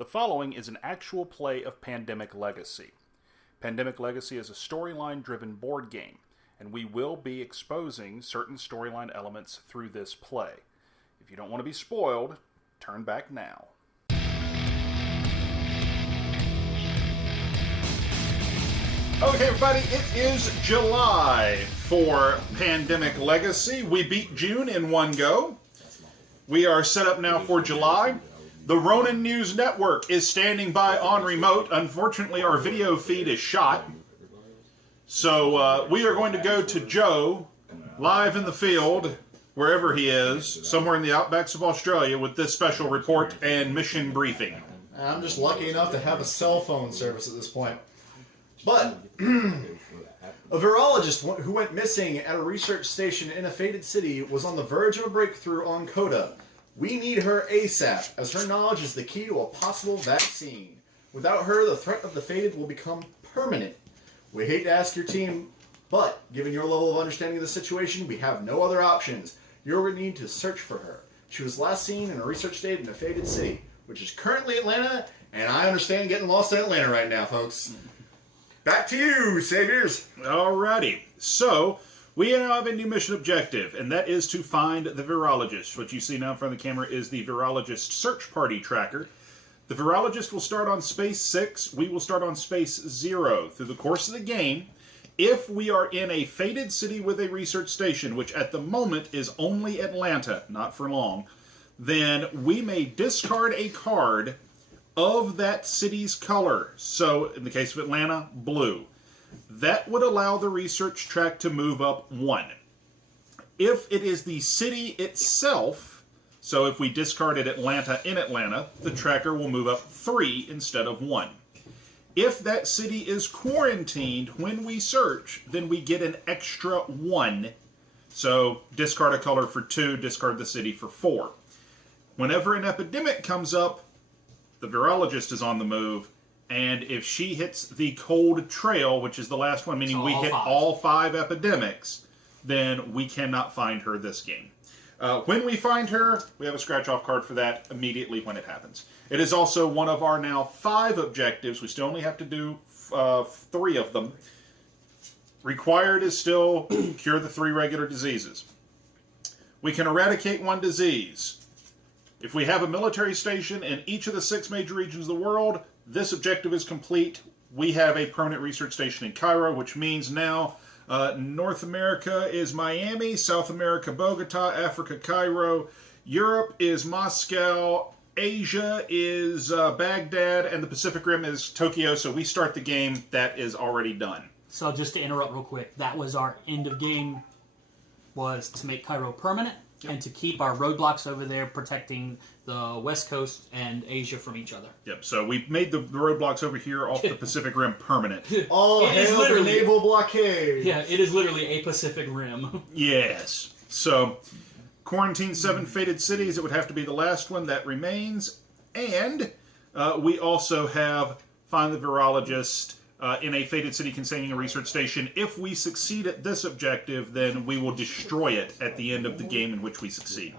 The following is an actual play of Pandemic Legacy. Pandemic Legacy is a storyline-driven board game, and we will be exposing certain storyline elements through this play. If you don't want to be spoiled, turn back now. Okay, everybody, it is July for Pandemic Legacy. We beat June in one go. We are set up now for July. The Ronin News Network is standing by on remote. Unfortunately, our video feed is shot. So we are going to go to Joe, live in the field, wherever he is, somewhere in the outbacks of Australia, with this special report and mission briefing. I'm just lucky enough to have a cell phone service at this point. But a virologist who went missing at a research station in a fated city was on the verge of a breakthrough on Coda. We need her ASAP, as her knowledge is the key to a possible vaccine. Without her, the threat of the fated will become permanent. We hate to ask your team, but given your level of understanding of the situation, we have no other options. You're going to need to search for her. She was last seen in a research station in a fated city, which is currently Atlanta, and I understand getting lost in Atlanta right now, folks. Back to you, saviors. Alrighty. So, we now have a new mission objective, and that is to find the virologist. What you see now in front of the camera is the virologist search party tracker. The virologist will start on space 6. We will start on space 0. Through the course of the game, if we are in a fated city with a research station, which at the moment is only Atlanta, not for long, then we may discard a card of that city's color. So, in the case of Atlanta, blue. That would allow the research track to move up 1. If it is the city itself, so if we discarded Atlanta in Atlanta, the tracker will move up 3 instead of 1. If that city is quarantined when we search, then we get an extra 1. So discard a color for 2, discard the city for 4. Whenever an epidemic comes up, the virologist is on the move, and if she hits the cold trail, which is the last one, meaning we hit all 5 epidemics, then we cannot find her this game. When we find her, we have a scratch-off card for that immediately when it happens. It is also one of our now 5 objectives. We still only have to do 3 of them. Required is still cure the 3 regular diseases. We can eradicate 1 disease. If we have a military station in each of the 6 major regions of the world, this objective is complete. We have a permanent research station in Cairo, which means now North America is Miami, South America Bogota, Africa Cairo, Europe is Moscow, Asia is Baghdad, and the Pacific Rim is Tokyo. So we start the game. That is already done. So just to interrupt real quick, that was our end of game, was to make Cairo permanent. Yep. And to keep our roadblocks over there protecting the West Coast and Asia from each other. Yep, so we made the roadblocks over here off the Pacific Rim permanent. All hail the naval blockade! Yeah, it is literally a Pacific Rim. Yes. So, quarantine 7 fated cities. It would have to be the last one. That remains. And we also have find the virologist in a fated city containing a research station. If we succeed at this objective, then we will destroy it at the end of the game in which we succeed.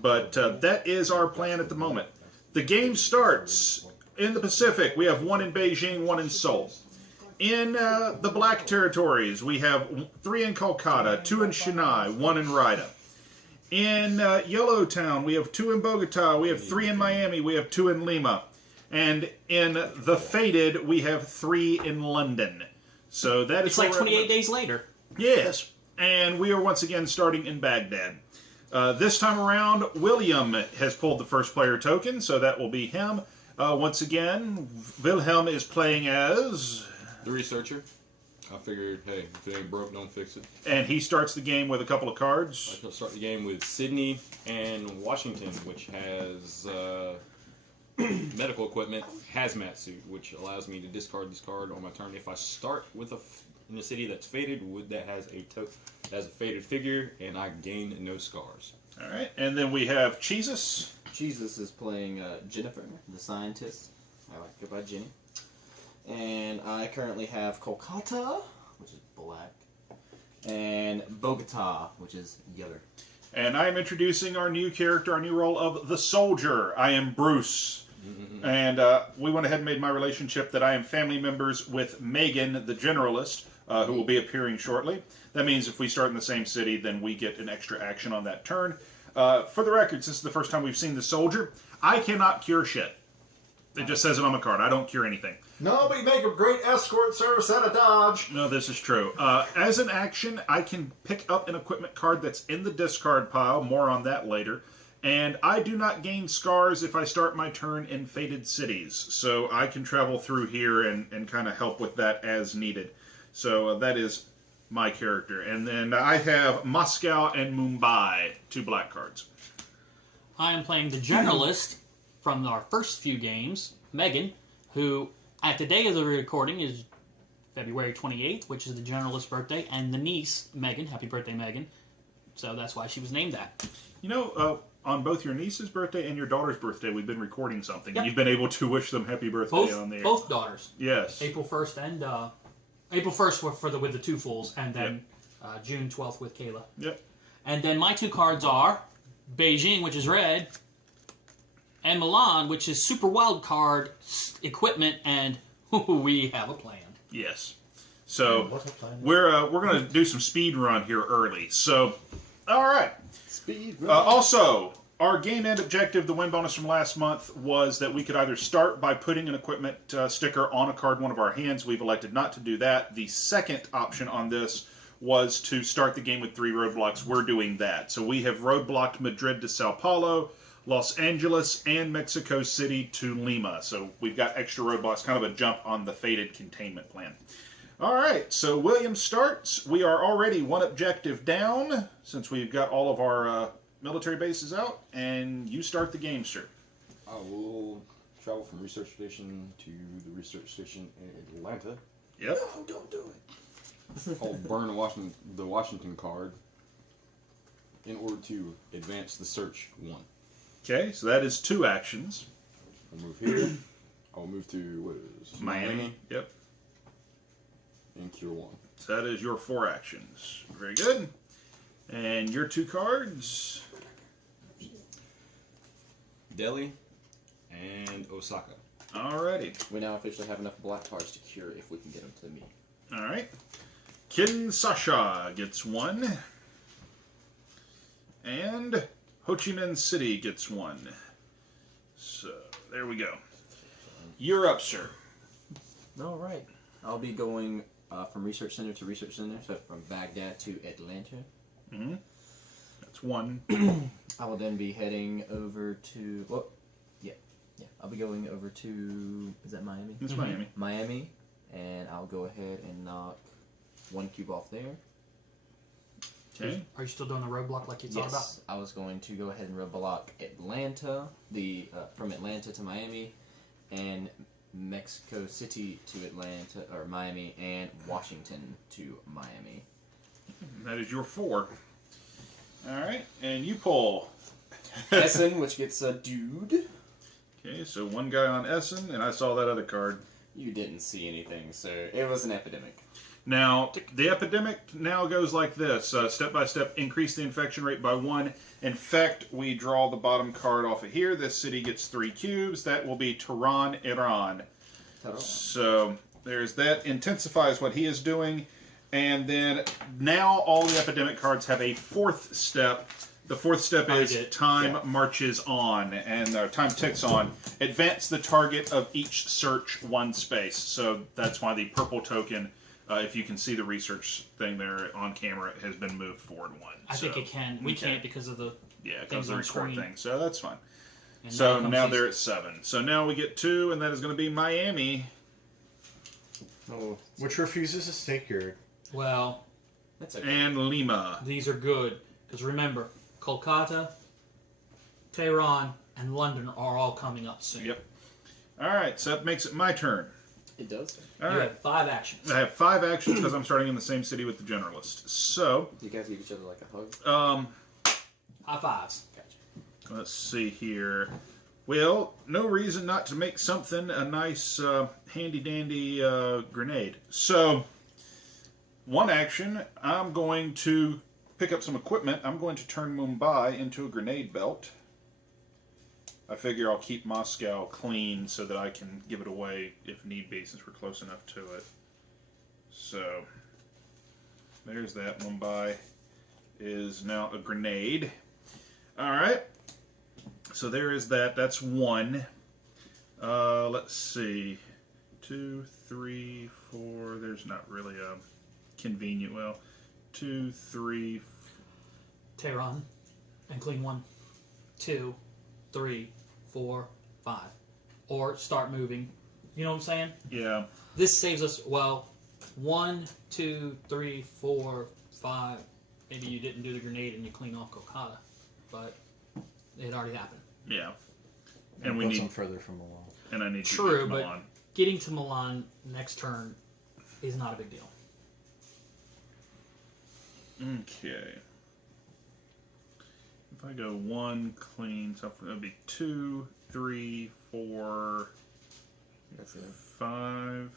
But that is our plan at the moment. The game starts in the Pacific. We have 1 in Beijing, 1 in Seoul. In the Black Territories, we have 3 in Kolkata, 2 in Chennai, 1 in Rida. In Yellowtown, we have 2 in Bogota, we have 3 in Miami, we have 2 in Lima. And in the Fated, we have 3 in London. So that is... It's like 28 days later. Yes. And we are once again starting in Baghdad. This time around, William has pulled the first player token, so that will be him. Once again, Wilhelm is playing as... the researcher. I figured, hey, if it ain't broke, don't fix it. And he starts the game with a couple of cards. I'll start the game with Sydney and Washington, which has... medical equipment, hazmat suit, which allows me to discard this card on my turn. If I start with in a city that's fated, that has a fated figure, and I gain no scars. All right, and then we have Jesus. Jesus is playing Jennifer, the scientist. I like her by Jenny. And I currently have Kolkata, which is black, and Bogota, which is yellow. And I am introducing our new character, our new role of the soldier. I am Bruce. And we went ahead and made my relationship that I am family members with Megan, the generalist, who will be appearing shortly. That means if we start in the same city, then we get an extra action on that turn. For the record, since this is the first time we've seen the soldier, I cannot cure shit. It just says it on my card. I don't cure anything. No, but you make a great escort service out of Dodge. No, this is true. As an action, I can pick up an equipment card that's in the discard pile. More on that later. And I do not gain scars if I start my turn in Fated Cities. So I can travel through here and kind of help with that as needed. So that is my character. And then I have Moscow and Mumbai, 2 black cards. I am playing the generalist from our first few games, Megan, who at the day of the recording is February 28th, which is the generalist's birthday, and the niece, Megan, happy birthday, Megan. So that's why she was named that. You know, on both your niece's birthday and your daughter's birthday, we've been recording something. Yep. You've been able to wish them happy birthday on the air. Both daughters. Yes. April 1st and April 1st with the 2 fools, and then June 12th with Kayla. Yep. And then my 2 cards are Beijing, which is red, and Milan, which is super wild card equipment, and we have a plan. Yes. So we're going to do some speed run here early. So, all right. Speed run. Also, our game end objective, the win bonus from last month, was that we could either start by putting an equipment sticker on a card in one of our hands. We've elected not to do that. The second option on this was to start the game with 3 roadblocks. We're doing that. So we have roadblocked Madrid to Sao Paulo, Los Angeles, and Mexico City to Lima. So we've got extra roadblocks, kind of a jump on the Fated containment plan. All right, so William starts. We are already 1 objective down since we've got all of our military bases out, and you start the game, sir. I will travel from research station to the research station in Atlanta. Yep. No, don't do it. I'll burn the Washington card in order to advance the search 1. Okay, so that is 2 actions. I'll move here. I'll move to, what is it? Miami. Yep. And cure 1. So that is your 4 actions. Very good. And your 2 cards. Delhi and Osaka. Alrighty. We now officially have enough black cards to cure if we can get them to me. Alright. Kinshasa gets 1. And Ho Chi Minh City gets 1. So, there we go. You're up, sir. All right. I'll be going from research center to research center, so from Baghdad to Atlanta. Mm-hmm. That's 1. I will then be heading over to, well, yeah. I'll be going over to, is that Miami? It's Miami. Miami, and I'll go ahead and knock 1 cube off there. Okay. Are you still doing the roadblock like you thought about? Yes, I was going to go ahead and roadblock Atlanta, from Atlanta to Miami, and Mexico City to Atlanta, or Miami, and Washington to Miami. That is your 4. Alright, and you pull. Essen, which gets a dude. Okay, so 1 guy on Essen, and I saw that other card. You didn't see anything, so it was an epidemic. Now, the epidemic now goes like this. Step by step, increase the infection rate by 1. Infect, we draw the bottom card off of here. This city gets 3 cubes. That will be Tehran, Iran. Ta-da. So, there's that. Intensifies what he is doing. And then, now all the epidemic cards have a 4th step. The 4th step is time marches on, and time ticks on. Advance the target of each search 1 space. So, that's why the purple token... if you can see the research thing there on camera, it has been moved forward 1. I think it can. We can't because of the because of the record screen. thing. So that's fine. And So comes now these- they're at 7. So now we get 2, and that is going to be Miami. Oh, Which refuses to stay cured. Well, that's okay. And Lima. these are good because remember, Kolkata, Tehran, and London are all coming up soon. Yep. All right, so that makes it my turn. It does. All You right. have 5 actions. I have 5 actions because I'm starting in the same city with the generalist. So, You guys give each other like a hug? High fives. Gotcha. let's see here. Well, no reason not to make something a nice, handy-dandy grenade. So, 1 action, I'm going to pick up some equipment. I'm going to turn Mumbai into a grenade belt. I figure I'll keep Moscow clean so that I can give it away if need be, since we're close enough to it. So, there's that. Mumbai is now a grenade. Alright. So there is that. That's one. Let's see. 2, 3, 4. There's not really a convenient. Well, 2, 3. Tehran. And clean 1, 2, 3, 4, 5. Or start moving. You know what I'm saying? Yeah. This saves us, well, 1, 2, 3, 4, 5. Maybe you didn't do the grenade and you clean off Kolkata. But it already happened. Yeah. And we Put need. some further from Milan. And I need True, to get but Milan. getting to Milan next turn is not a big deal. Okay. If I go 1 clean, something that'd be 2, 3, 4, That's it. 5.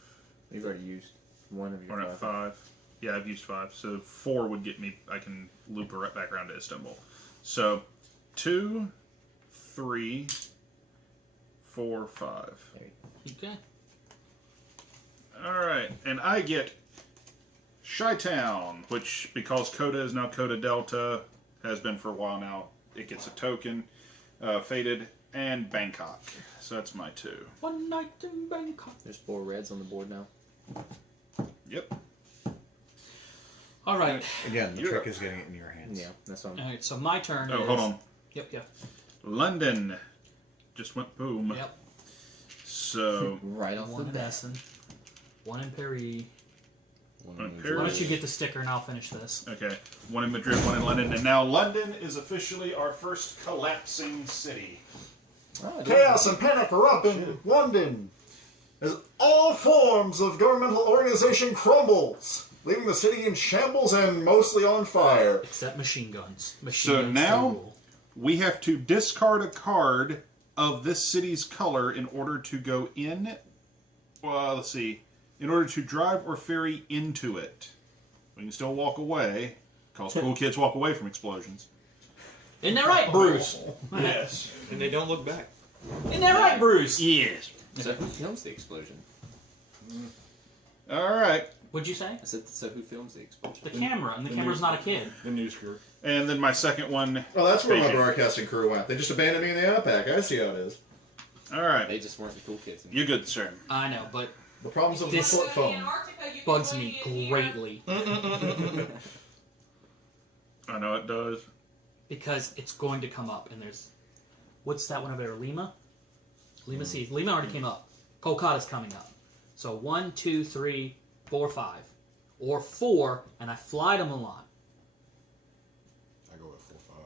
You've already used one of Or your not 5. Yeah, I've used 5. So 4 would get me. I can loop right back around to Istanbul. So 2, 3, 4, 5. Okay. All right, and I get Chi-Town, which, because Coda is now Coda Delta, has been for a while now, it gets a token, Faded, and Bangkok. So that's my 2. One night in Bangkok. There's 4 reds on the board now. Yep. All right. Again, the You're trick up. is getting it in your hands. Yeah, that's what All right, so my turn Oh, is... hold on. Yep. London just went boom. Yep. So, right off One the in bat. Essen. One in Paris. On Why Paris. don't you get the sticker and I'll finish this? okay, 1 in Madrid, 1 in London, and now London is officially our first collapsing city. Oh, Chaos and panic erupt in London as all forms of governmental organization crumbles, leaving the city in shambles and mostly on fire. Except machine guns. Machine So guns now- still rule. We have to discard a card of this city's color in order to go in. Well, let's see. In order to drive or ferry into it. We can still walk away, because cool kids walk away from explosions. Isn't that right, Bruce? Yes. And they don't look back. Isn't that right, Bruce? Yes. So who films the explosion? All right. What'd you say? I said, so who films the explosion? The camera, and the camera's not a kid. The news crew. And then my second one. Well, that's where my Bacon. broadcasting crew went. They just abandoned me in the outback. I see how it is. All right. They just weren't the cool kids. You're good, sir. I know, but The problems of the This- flip phone. bugs me greatly I know it does. because it's going to come up, and there's what's that one over there? Lima. Lima Seas. Lima already came up. Kolkata's coming up. So 1, 2, 3, 4, 5, or 4, and I fly to Milan. I go with 4, 5.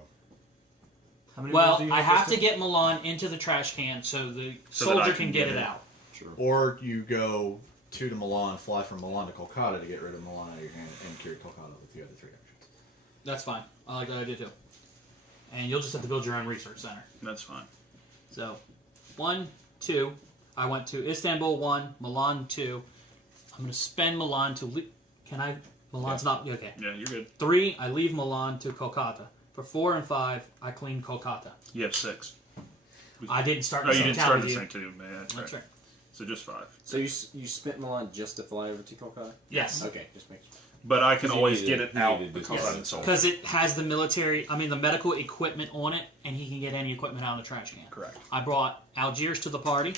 How many Well, reds do you I have to this get Milan into the trash can so the So that I soldier can can get get it it. out. True. Or you go 2 to Milan, fly from Milan to Kolkata to get rid of Milan out of your hand, and carry Kolkata with the other 3 actions. That's fine. I like that idea too. And you'll just have to build your own research center. That's fine. So, 1, 2. I went to Istanbul 1, Milan 2. I'm going to spend Milan to. Can I? Milan's not okay. Yeah, you're good. 3. I leave Milan to Kolkata. For 4 and 5, I clean Kolkata. You have 6. I didn't start. Oh, the you same didn't town start with the you. same too, man. That's That's right. right. So just 5. So you spent Milan just to fly over to Kolkata? Yes. Okay, just make sure. But I can 'Cause you always needed- get it you out needed because this. I'm sold. Because it has the the medical equipment on it, and he can get any equipment out of the trash can. Correct. I brought Algiers to the party,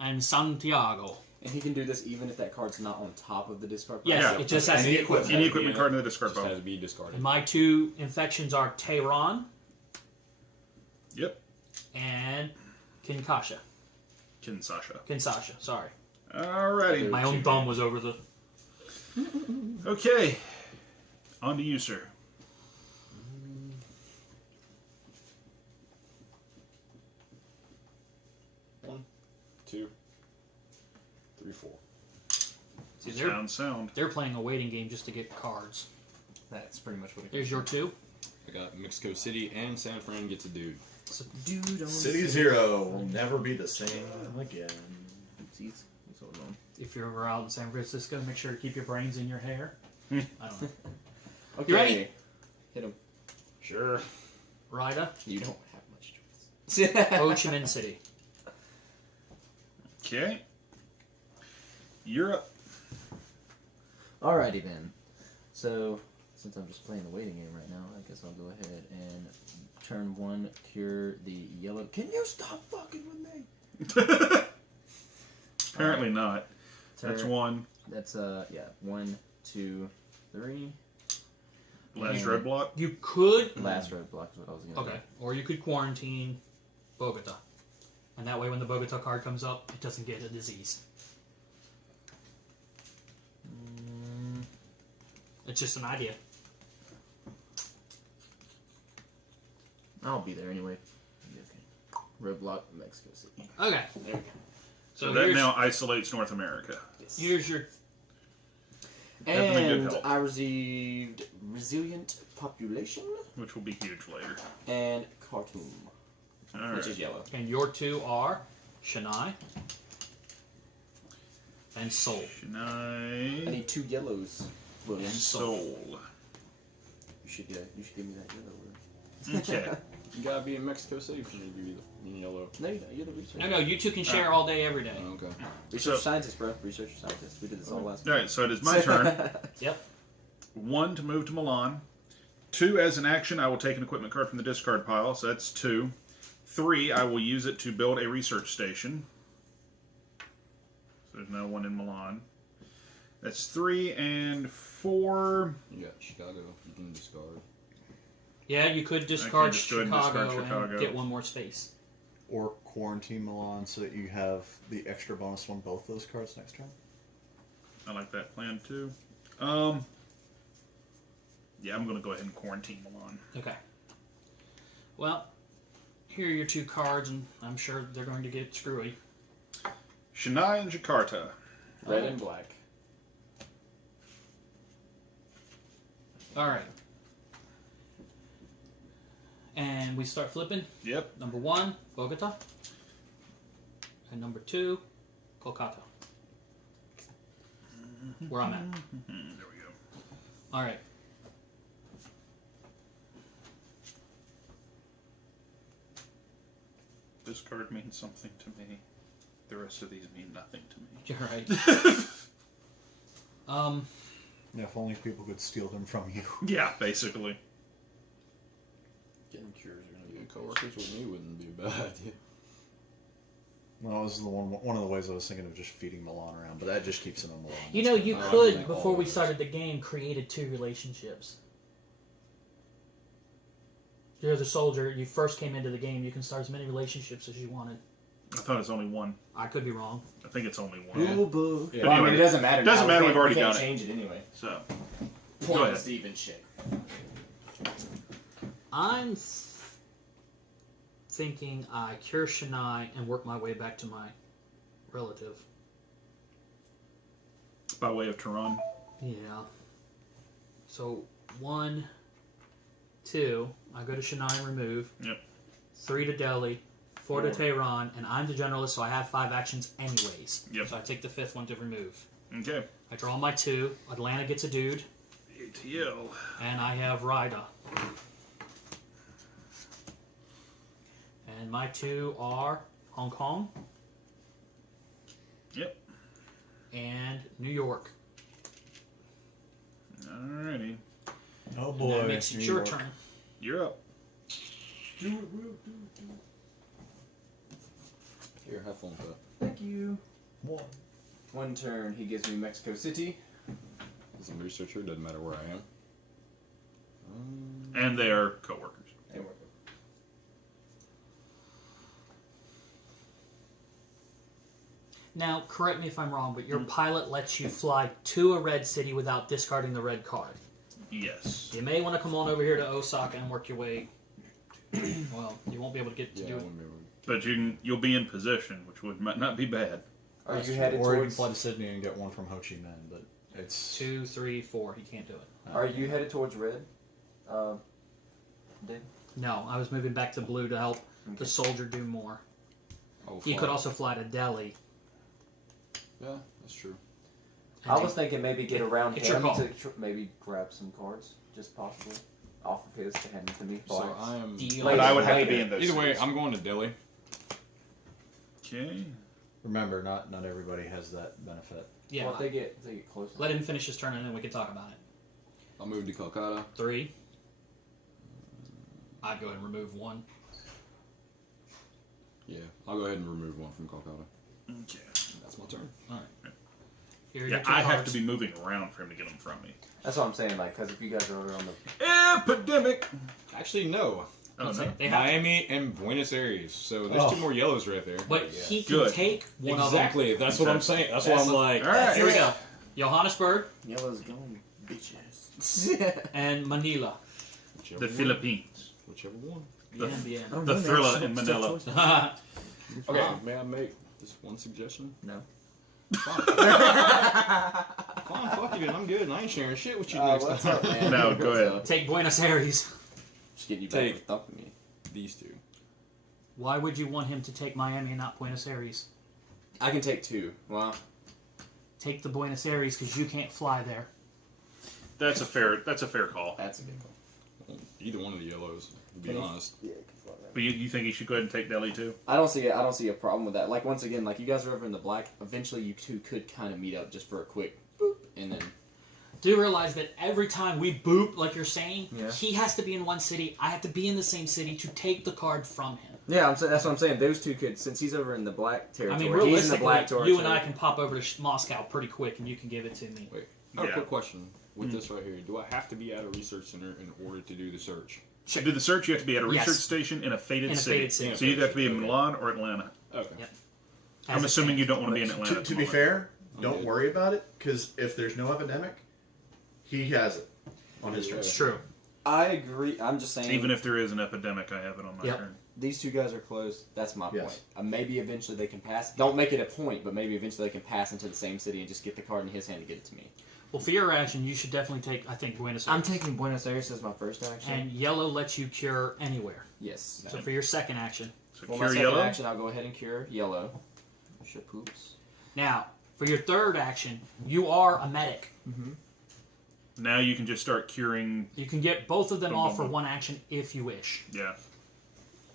and Santiago. And he can do this even if that card's not on top of the discard pile? Yes, Yeah. it just has Any the equipment. Any Yeah, equipment card in the discard Just pile. has to be discarded. And my 2 infections are Tehran Yep. and Kinshasa. Kinsasha. Sorry. Alrighty. My own thumb was over the. Okay. On to you, sir. 1, 2, 3, 4. See, they're Sound. they're playing a waiting game just to get cards. That's pretty much what it Here's your 2. I got Mexico City and San Fran gets a dude. So, dude, on City Zero will never be the same again. Oopsies. What's going on? If you're ever out in San Francisco, make sure to keep your brains in your hair. I don't know. Okay. You ready? Hit him. Sure. Rida, You don't have much choice. Ho Chi Minh City. Okay. You're up. Alrighty then. So, since I'm just playing the waiting game right now, I guess I'll go ahead and turn 1, cure the yellow. Can you stop fucking with me? Apparently not. That's Turn- one. That's 1, 2, 3. Last And- red block. You could. Last red block is what I was gonna Okay. Or you could quarantine Bogota. And that way, when the Bogota card comes up, it doesn't get a disease. It's just an idea. I'll be there anyway. Okay. Red block, Mexico City. Okay. There we go. So that now isolates North America. Yes. Here's your. Have them in good And health. I received resilient population Which will be huge later. and Khartoum, All which right. is yellow. And your two are Chennai and Seoul. I Shanai. need 2 yellows. William. Soul. You should give me that yellow. Okay. You gotta be in Mexico City for me to give you the yellow. No, you don't. You're the researcher. No, you two can share all day, every day. Oh, okay. Research So- scientist, bro. Research scientist. We did this all last All right. So it is my turn. Yep. 1 to move to Milan. 2 as an action, I will take an equipment card from the discard pile. So that's 2. 3, I will use it to build a research station. So there's no one in Milan. That's 3 and 4. You got Chicago. You can discard. Yeah, you could discard just go ahead and Chicago, discard Chicago. and get one more space. Or quarantine Milan so that you have the extra bonus on both those cards next turn. I like that plan too. Yeah, I'm going to go ahead and quarantine Milan. Okay. Well, here are your 2 cards, and I'm sure they're going to get screwy. Chennai and Jakarta. Red and black. All right. And we start flipping. Yep. Number 1, Bogota. And number 2, Kolkata. Where I'm at. There we go. All right. This card means something to me. The rest of these mean nothing to me. You're right. Yeah, if only people could steal them from you. Yeah, basically. Getting cures are gonna be coworkers with me wouldn't be a bad idea. Well, this is the one of the ways I was thinking of just feeding Milan around, but that just keeps them in Milan. You know, you I could, like before all we of started the game, created 2 relationships. You're the soldier. You first came into the game. You can start as many relationships as you wanted. I thought it's only 1. I could be wrong. I think it's only 1. Rule book. Yeah. Well, I mean, it doesn't matter. Doesn't now. matter, We we've can't- already we can't done it. change it anyway. So, go Point ahead. Steven shit. I'm thinking I cure Chennai and work my way back to my relative. By way of Tehran. Yeah. So 1, 2, I go to Chennai and remove. Yep. 3 to Delhi, 4 to Tehran, and I'm the generalist, so I have 5 actions anyways. Yep. So I take the 5th one to remove. Okay. I draw my 2. Atlanta gets a dude, ATL. and I have Rida. And my 2 are Hong Kong Yep. and New York. Alrighty. Oh And boy. that makes it New your York. turn. You're up. Do it, Will, do it. Here, have fun with that. Thank you. 1. One turn, he gives me Mexico City. As a researcher, doesn't matter where I am. And they are co-workers. And we're Now, correct me if I'm wrong, but your pilot lets you fly to a red city without discarding the red card. Yes. You may want to come on over here to Osaka and work your way. Well, you won't be able to get to Yeah, I do it. wouldn't be able to. But you'll be in position, which might not be bad. Are you headed Or you can towards? fly to Sydney and get one from Ho Chi Minh, but it's 2, 3, 4. He can't do it. Are you headed towards red? Dave? No, I was moving back to blue to help the soldier do more. Oh, You fly. could also fly to Delhi. Yeah, that's true. and I take- was thinking maybe get around It's your him call. to maybe grab some cards, just possibly. off of his to hand to me. So I am. Deal. But I would have to Like, be in those. Either way, cities. I'm going to Delhi. Okay. Remember, not everybody has that benefit. Yeah. Well, if they get close. Let him finish his turn and then we can talk about it. I'll move to Kolkata. 3. I'd go ahead and remove 1. Yeah, I'll go ahead and remove 1 from Kolkata. Okay. That's my turn. Here are Yeah, your 2 I have cards. to be moving around for him to get them from me. That's what I'm saying, like, because if you guys are over on the. Epidemic. Actually, no. Oh no. They have Miami and Buenos Aires. So there's 2 more yellows right there. But he can Good. take one of them. Exactly. That's what I'm saying. That's why I'm like. All right. Here we go. Johannesburg Yellow's going, bitches. and Manila. Whichever The one. Philippines. Whichever one. Bien, bien. The thriller in Manila. Okay, may I make just one suggestion? No. Fine. Fine, fuck you, then. I'm good. And I ain't sharing shit with you next What's time. up, man? No, go What's ahead. up? Take Buenos Aires. Just getting you back Take. with thumping me. These 2. Why would you want him to take Miami and not Buenos Aires? I can take 2. Well, Take the Buenos Aires because you can't fly there. That's a fair call. that's a good one. Well, either one of the yellows, to be Okay. honest. Yeah, you can fly there. But you think he should go ahead and take Delhi too? I don't see a problem with that. Like, once again, like, you guys are over in the black. Eventually, you two could kind of meet up just for a quick boop, and then. Do realize that every time we boop, like you're saying, Yeah. he has to be in one city. I have to be in the same city to take the card from him. Yeah, that's what I'm saying. Those 2 could, since he's over in the black I territory, mean, he's in the realistically, black territory. you and I can pop over to Moscow pretty quick, and you can give it to me. Wait, I have Yeah. a quick question with this right here. Do I have to be at a research center in order to do the search? To do the search, you have to be at a Yes. research station in a fated In a city. fated city. So you either have to be in Milan or Atlanta. Okay. Yep. I'm assuming you don't want to be in Atlanta. To be tomorrow. fair, I'm don't good. worry about it, because if there's no epidemic, he has it on his turn. It's true. I agree. I'm just saying. Even if there is an epidemic, I have it on my Yep. turn. These 2 guys are close, that's my Yes. point. Maybe eventually they can pass. Don't make it a point, but maybe eventually they can pass into the same city and just get the card in his hand to get it to me. Well, for your action, you should definitely take, I think, Buenos Aires. I'm taking Buenos Aires as my first action. And yellow lets you cure anywhere. Yes. So for your second action. So For my cure second yellow. action, I'll go ahead and cure yellow. Shapoops. Now, for your third action, you are a medic. Now you can just start curing. You can get both of them Boom, off boom, for boom. one action if you wish. Yeah.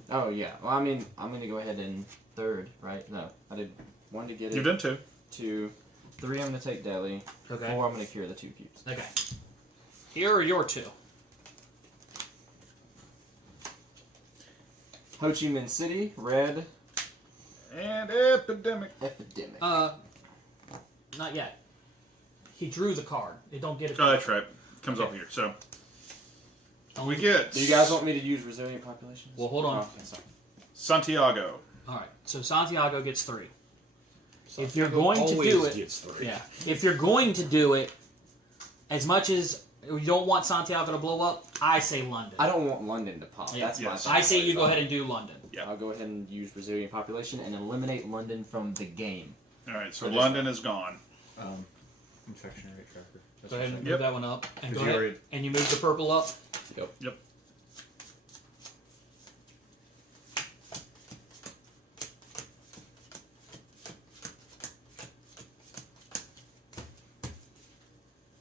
Oh, yeah. Well, I mean, I'm going to go ahead and third, right? No. I did 1 to get it. You've done 2. 2. 3, I'm going to take Delhi. Okay. 4, I'm going to cure the 2 cubes. Okay. Here are your 2. Ho Chi Minh City, red, And epidemic. epidemic. Not yet. He drew the card. They don't get it. Oh, that's right. Comes off here. So we get Do you guys want me to use resilient populations? Well, hold on. Oh, okay, sorry. Santiago. All right. So Santiago gets 3. If you're going to do it, Gets 3. yeah. If you're going to do it, as much as you don't want Santiago to blow up, I say London. I don't want London to pop. Yeah. That's Yes. my I say you go ahead and do London. Yeah. I'll go ahead and use resilient population and eliminate London from the game. All right. So For this London is gone. Infection rate tracker. That's Go ahead and what move Yep. that one up. And go Because you ahead. already- And you move the purple up. Yep.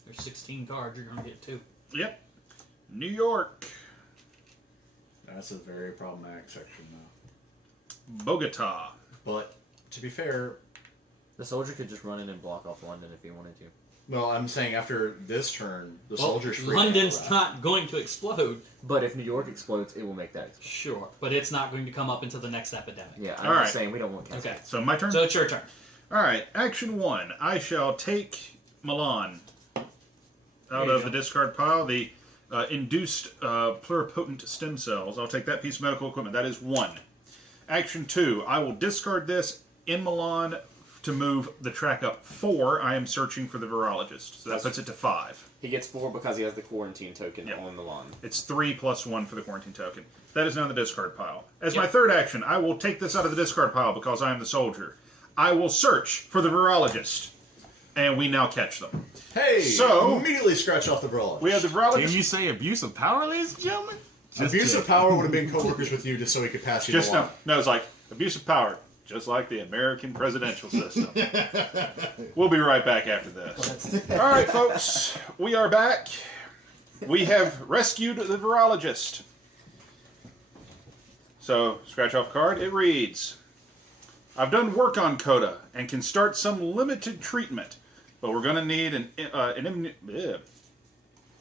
There's 16 cards. You're going to get 2. Yep. New York. That's a very problematic section now. Bogota. But to be fair, The soldier could just run in and block off London if he wanted to. well, I'm saying after this turn, the Well, soldiers free. London's not going to explode. But if New York explodes, it will make that explode. Sure. But it's not going to come up until the next epidemic. Yeah, I'm All just right. saying we don't want cancer. Okay. So my turn. So it's your turn. All right. Action 1. I shall take Milan out There you of go. the discard pile. The induced pluripotent stem cells. I'll take that piece of medical equipment. That is 1. Action 2. I will discard this in Milan to move the track up 4. I am searching for the virologist. So that puts it to 5. He gets 4 because he has the quarantine token Yep. on the lawn. It's 3 plus 1 for the quarantine token. That is now in the discard pile. As Yep. my third action, I will take this out of the discard pile because I am the soldier. I will search for the virologist. And we now catch them. Hey! So- immediately scratch off the virologist. We have the virologist. Did you say abuse of power, ladies and gentlemen? Abuse of power would have been co-workers with you just so he could pass you Just the no, law. no, it's like abuse of power, just like the American presidential system. We'll be right back after this. All right, folks, we are back. we have rescued the virologist. So, scratch off card. It reads, I've done work on Coda and can start some limited treatment, but we're going to need an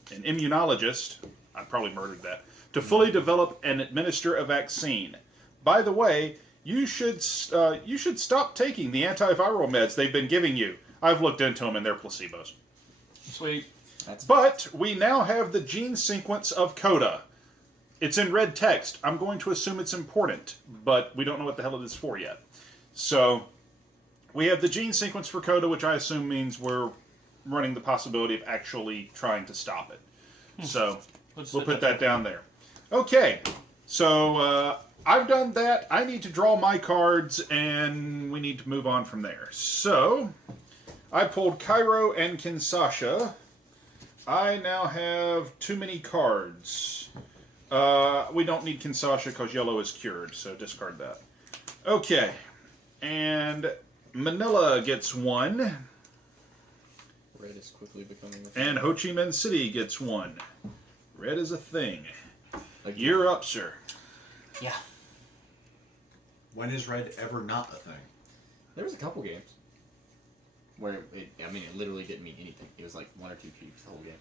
immunologist, I probably murdered that, to fully develop and administer a vaccine. By the way, you should stop taking the antiviral meds they've been giving you. I've looked into them and they're placebos. Sweet. But we now have the gene sequence of Coda. It's in red text. I'm going to assume it's important, but we don't know what the hell it is for yet. So, we have the gene sequence for Coda, which I assume means we're running the possibility of actually trying to stop it. So, we'll put that down there. Okay, so I've done that. I need to draw my cards, and we need to move on from there. So, I pulled Cairo and Kinshasa. I now have too many cards. We don't need Kinshasa because yellow is cured, so discard that. Okay, and Manila gets one. Red is quickly becoming a thing. And Ho Chi Minh City gets one. Red is a thing. Again. You're up, sir. Yeah. When is red ever not a thing? There was a couple games where it literally didn't mean anything. It was like 1 or 2 cubes the whole game.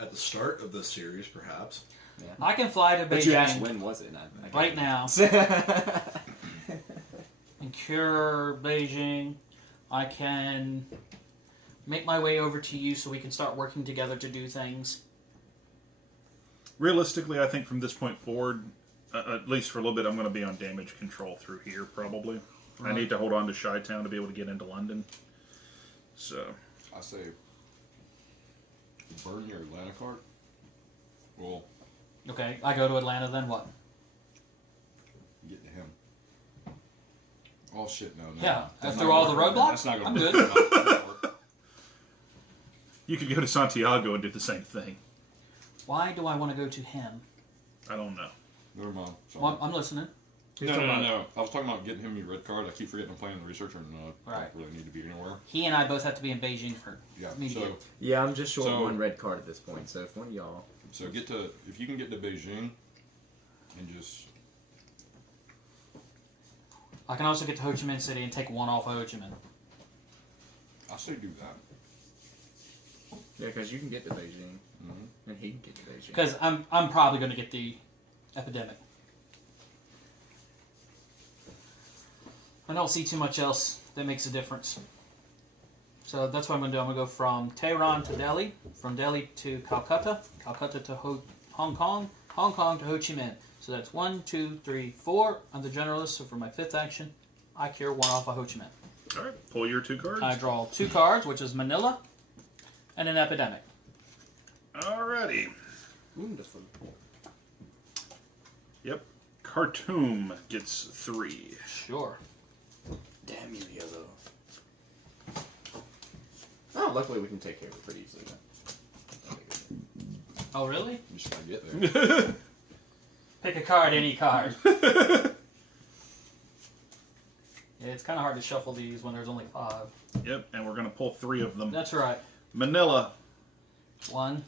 At the start of the series, perhaps. Yeah. I can fly to But you asked Beijing when was it? And I right now now. and cure Beijing. I can make my way over to you so we can start working together to do things. Realistically, I think from this point forward, at least for a little bit, I'm going to be on damage control through here, probably. I need to hold on to Chi-Town to be able to get into London. So, I say burn your Atlanta card. Well, Okay, I go to Atlanta, then what? get to him. Oh shit, no. Yeah, That's after not all gonna the work. roadblocks, That's not I'm gonna good. work. you could go to Santiago and do the same thing. Why do I want to go to him? I don't know. Never mind. Sorry. Well, I'm listening. No. I was talking about getting him your red card. I keep forgetting I'm playing the researcher and I Right. don't really need to be anywhere. He and I both have to be in Beijing for Yeah. me to So get. Yeah, I'm just short So- one red card at this point. So if one of y'all, if you can get to Beijing and just I can also get to Ho Chi Minh City and take one off of Ho Chi Minh. I say do that. yeah, because you can get to Beijing Mm-hmm. and he can get to Beijing. Because I'm probably going to get the epidemic. I don't see too much else that makes a difference. So that's what I'm going to do. I'm going to go from Tehran to Delhi, from Delhi to Calcutta, Calcutta to Hong Kong, Hong Kong to Ho Chi Minh. So that's 1, 2, 3, 4. I'm the generalist, so for my 5th action, I cure one off of Ho Chi Minh. All right, pull your 2 cards. I draw 2 cards, which is Manila and an epidemic. Alrighty. Wonderful. Yep. Khartoum gets 3. Sure. Damn you, yellow. Oh, luckily we can take care of it pretty easily then. Oh, really? You just gotta get there. Pick a card, any card. Yeah, it's kind of hard to shuffle these when there's only 5. Yep, and we're going to pull 3 of them. That's right. Manila, 1.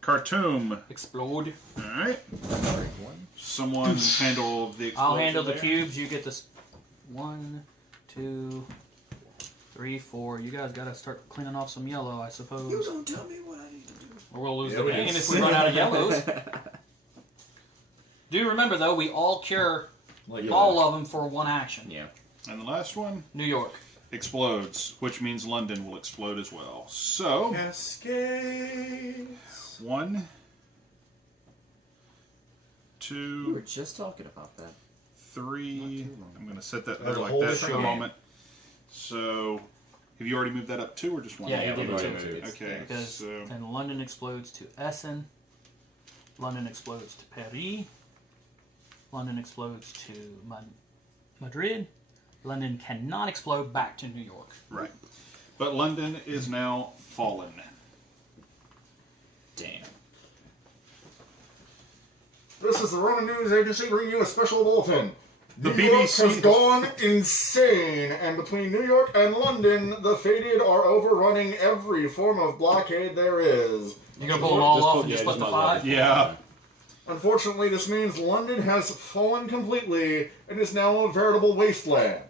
Khartoum. Explode. All right. One. Someone handle the explosion I'll handle the there. cubes. You get this. 1, 2, 3, 4. You guys got to start cleaning off some yellow, I suppose. You don't tell me what I need to do. Or we'll lose Yeah, the we game do. if we run out of yellows. Do remember, though, we all cure all of them for 1 action. Yeah. And the last one New York. explodes, which means London will explode as well. So, Cascades. 1, We were 2, just talking about that. 3. Not too long. I'm going to set that That's there a like whole that for different a game. moment. So, have you already moved that up 2 or just 1? Yeah, you did we're it going too. to. Okay, Because so then London explodes to Essen. London explodes to Paris. London explodes to Madrid. London cannot explode back to New York. right. But London is now fallen. Damn. This is the Roman News Agency bringing you a special bulletin. The New York BBC has gone insane, and between New York and London, the Fated are overrunning every form of blockade there is. You're gonna pull them all Just off put- and yeah, just put just the might as well 5? just- Yeah. Unfortunately, this means London has fallen completely and is now a veritable wasteland.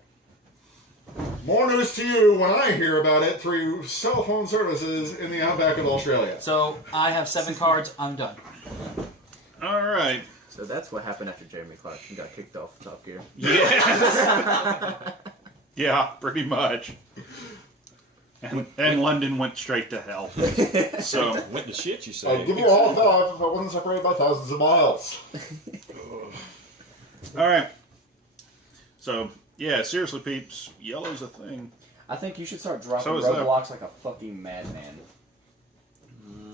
More news to you when I hear about it through cell phone services in the outback of Australia. So I have 7 cards. I'm done. All right. So that's what happened after Jeremy Clarkson got kicked off Top Gear. Yes. Yeah, pretty much. And London went straight to hell. So Went to shit, you I'd say? give you all 5 if I wasn't separated by thousands of miles. all right. So yeah, seriously, peeps, yellow's a thing. I think you should start dropping So is that. roadblocks like a fucking madman.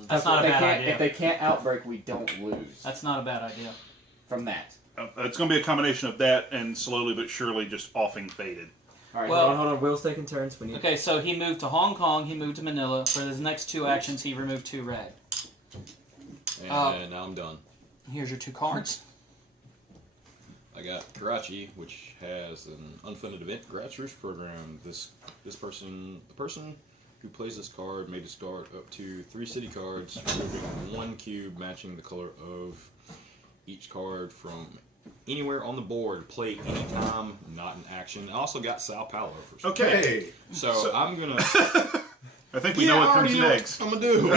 That's not a If they bad can't- idea. If they can't outbreak, we don't lose That's not a bad idea. from that. It's going to be a combination of that and slowly but surely just offing Faded. All right, Well- hold on. Will's taking turns. We need. Okay, so he moved to Hong Kong. He moved to Manila. For his next 2 actions, he removed 2 red. And now I'm done. Here's your 2 cards. I got Karachi, which has an unfunded event grassroots program. The person who plays this card may discard up to 3 city cards, removing 1 cube matching the color of each card from anywhere on the board. Play anytime, not in action. I also got Sao Paulo for some. Okay. Hey, So I'm gonna. I think we know what comes next. I'm gonna do.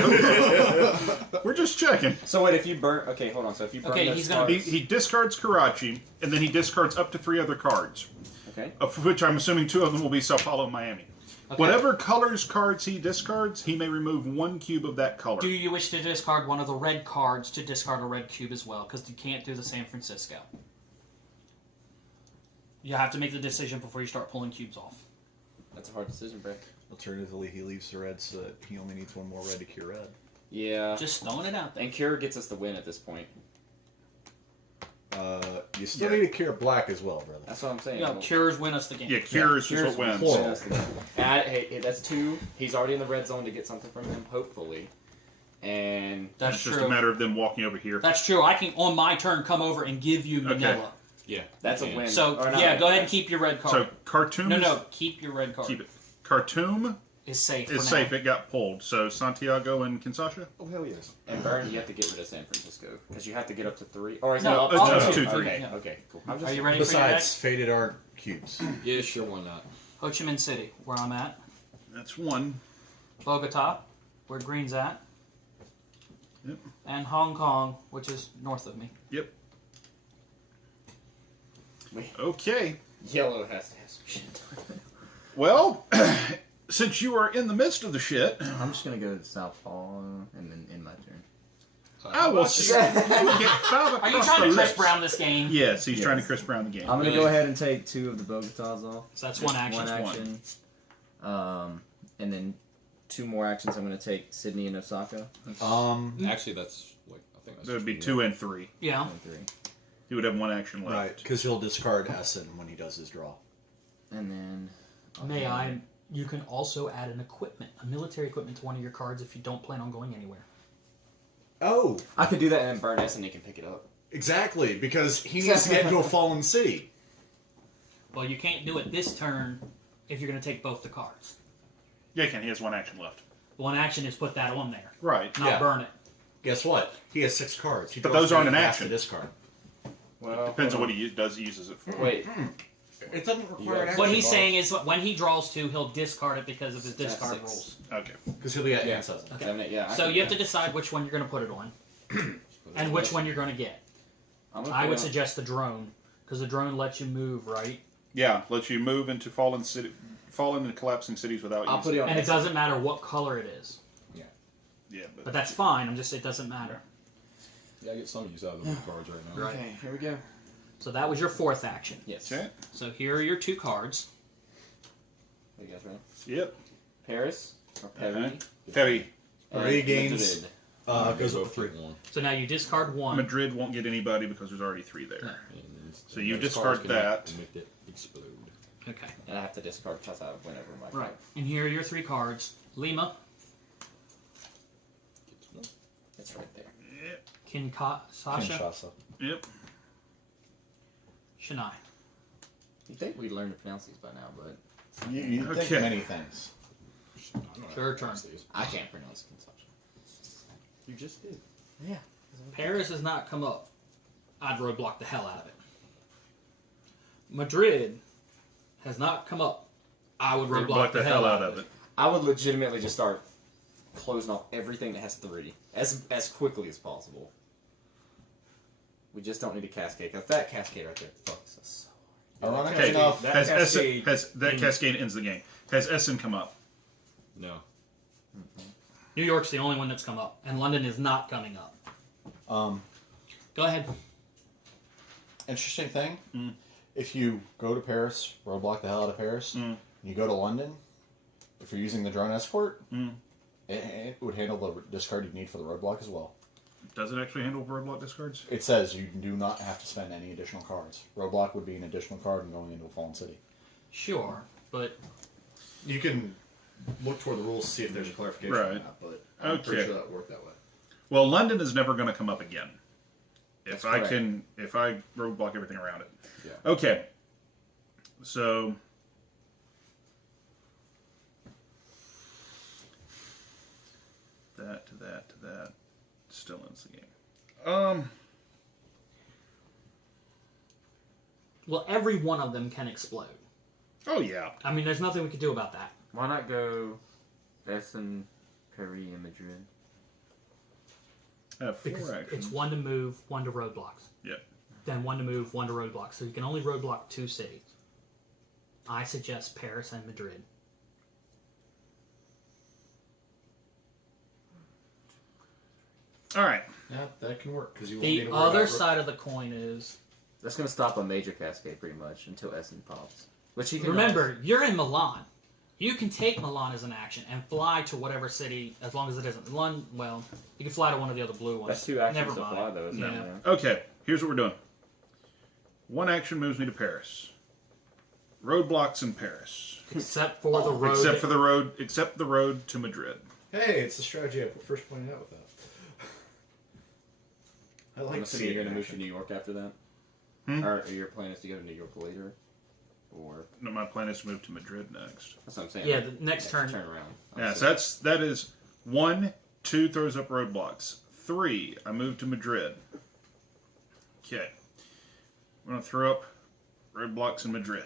We're just checking. So wait, if you burn. Okay, hold on. So if you burn Okay, those he's gonna He, cards- he discards Karachi, and then he discards up to 3 other cards, Okay. of which I'm assuming 2 of them will be Sao Paulo and Miami. Okay. Whatever colors cards he discards, he may remove 1 cube of that color. Do you wish to discard one of the red cards to discard a red cube as well? Because you can't do the San Francisco. You have to make the decision before you start pulling cubes off. That's a hard decision, Brick. alternatively, he leaves the red so that he only needs 1 more red to cure red. Yeah. Just throwing it out there. And Cure gets us the win at this point. You still Yeah. need to cure black as well, brother. That's what I'm saying. You know, cures win us the game. Yeah, cures is what wins. Plural. Hey, that's 2. He's already in the red zone to get something from him, hopefully. And That's It's just true. a matter of them walking over here. That's true. I can, on my turn, come over and give you Manila. Yeah. that's a Yeah. win. So, Or not yeah, win, go ahead and that's- keep your red card. So Khartoum No, keep your red card. keep it. Khartoum Is safe is for safe. now. It got pulled. So Santiago and Kinshasa? Oh, hell yes. And Burn, you have to get rid of San Francisco. Because you have to get up to 3. Or is No, it up up to to 2, 3. Okay, Yeah. okay, cool. Are you ready for your Besides, next? faded aren't cubes. Yeah, sure, why not? Ho Chi Minh City, where I'm at. That's 1. Bogota, where Green's at. Yep. And Hong Kong, which is north of me. Yep. Wait. Okay. Yellow has to have some shit. Well, since you are in the midst of the shit, I'm just gonna go to South Paulo and then end my turn. I will see. You get 5 Are you across trying the to Chris lips. Brown this game? Yes, he's Yes. trying to Chris Brown the game. I'm gonna Really? go ahead and take 2 of the Bogotas off. So that's one action. One Just action. And then 2 more actions. I'm gonna take Sydney and Osaka. Actually, that's like I think that's. That would be just 2 and 3. Yeah. 3. He would have 1 action left. Right, because he'll discard Essen when he does his draw. And then. May I? You can also add an equipment, a military equipment to one of your cards if you don't plan on going anywhere. Oh, I could do that and then burn S and he can pick it up. exactly, because he needs to get into a fallen city. Well, you can't do it this turn if you're going to take both the cards. Yeah, Ken, he has 1 action left. One action is put that on there, Right. not Yeah. burn it. Guess what? He has 6 cards. He But draws those aren't 3 an and has action. to discard. Well, Depends on what he does. He uses it for. Wait. It doesn't require Yeah. an action. What he's saying is when he draws 2, he'll discard it because of his That's discard 6. rules. Okay. Because he'll be at Yeah. ancestor. Yeah. So you have to decide which one you're going to put it on and which one you're going to get. I would suggest the drone because the drone lets you move, right? Yeah, lets you move into fallen and collapsing cities without I'll using put it on. And it doesn't matter what color it is. Yeah, But that's fine. It doesn't matter. Yeah, I get some use out of the cards right now. Okay, here we go. So that was your 4th action. Yes. Okay. So here are your 2 cards. Are you guys ready? Yep. Paris or Perry? Uh-huh. Ferry. and Perry gains- Madrid. Goes up Both to 3. get 1. So now you discard 1. Madrid won't get anybody because there's already 3 there. And So you those discard cards can that. Make it explode. Okay. And I have to discard because I went over my Right. card. And here are your 3 cards. Lima, Gets 1. It's right there. Kinshasa, Kinshasa. Yep. Chennai. You'd think we'd learn to pronounce these by now, but You think Okay. many things. Sure turn. I can't pronounce consumption. You just did. Yeah. Paris has not come up. I'd roadblock the hell out of it. Madrid has not come up. I would roadblock the hell out of it. I would legitimately just start closing off everything that has 3 as quickly as possible. We just don't need a cascade, because that cascade right there fucks us so hard. Ironically enough, that Has cascade cascade ends the game. Has Essen come up? No. New York's the only one that's come up, and London is not coming up. Go ahead. interesting thing. Mm. If you go to Paris, roadblock the hell out of Paris, and you go to London, if you're using the drone escort, it would handle the discard you need for the roadblock as well. Does it actually handle roadblock discards? It says you do not have to spend any additional cards. Roadblock would be an additional card and going into a fallen city. Sure, but You can look toward the rules to see if there's a clarification Right. on that, but I'm pretty Okay. sure that worked that way. Well, London is never going to come up again. If That's I correct. can, if I roadblock everything around it. Yeah. Okay. So. That to that to that. Still ends the game. well, every one of them can explode. Oh yeah. I mean, there's nothing we could do about that. Why not go Essen, Paris, and Madrid? Have 4 Because actions. it's 1 to move, 1 to roadblocks. Yep. Then 1 to move, 1 to roadblocks. So you can only roadblock 2 cities. I suggest Paris and Madrid. All right. Yeah, that can work because you won't need The to worry other about side of the coin is, That's going to stop a major cascade pretty much until Essen pops. Which you can remember, you're in Milan. You can take Milan as an action and fly to whatever city as long as it isn't London. Well, you can fly to one of the other blue ones. That's 2 actions Never to mind. fly, though, isn't Yeah. it? Man? Okay. Here's what we're doing. 1 action moves me to Paris. Roadblocks in Paris. Except for the road. Except for the road. Except the road to Madrid. Hey, it's the strategy I first pointed out with that. I I'm like assuming seeing you're going to it move to happen. New York after that? Hmm? Or your plan is to go to New York later? Or No, my plan is to move to Madrid next. that's what I'm saying. Yeah, the next turn. Turn around. Yeah, so that is 1, 2 throws up roadblocks. 3, I move to Madrid. Okay. I'm gonna throw up roadblocks in Madrid.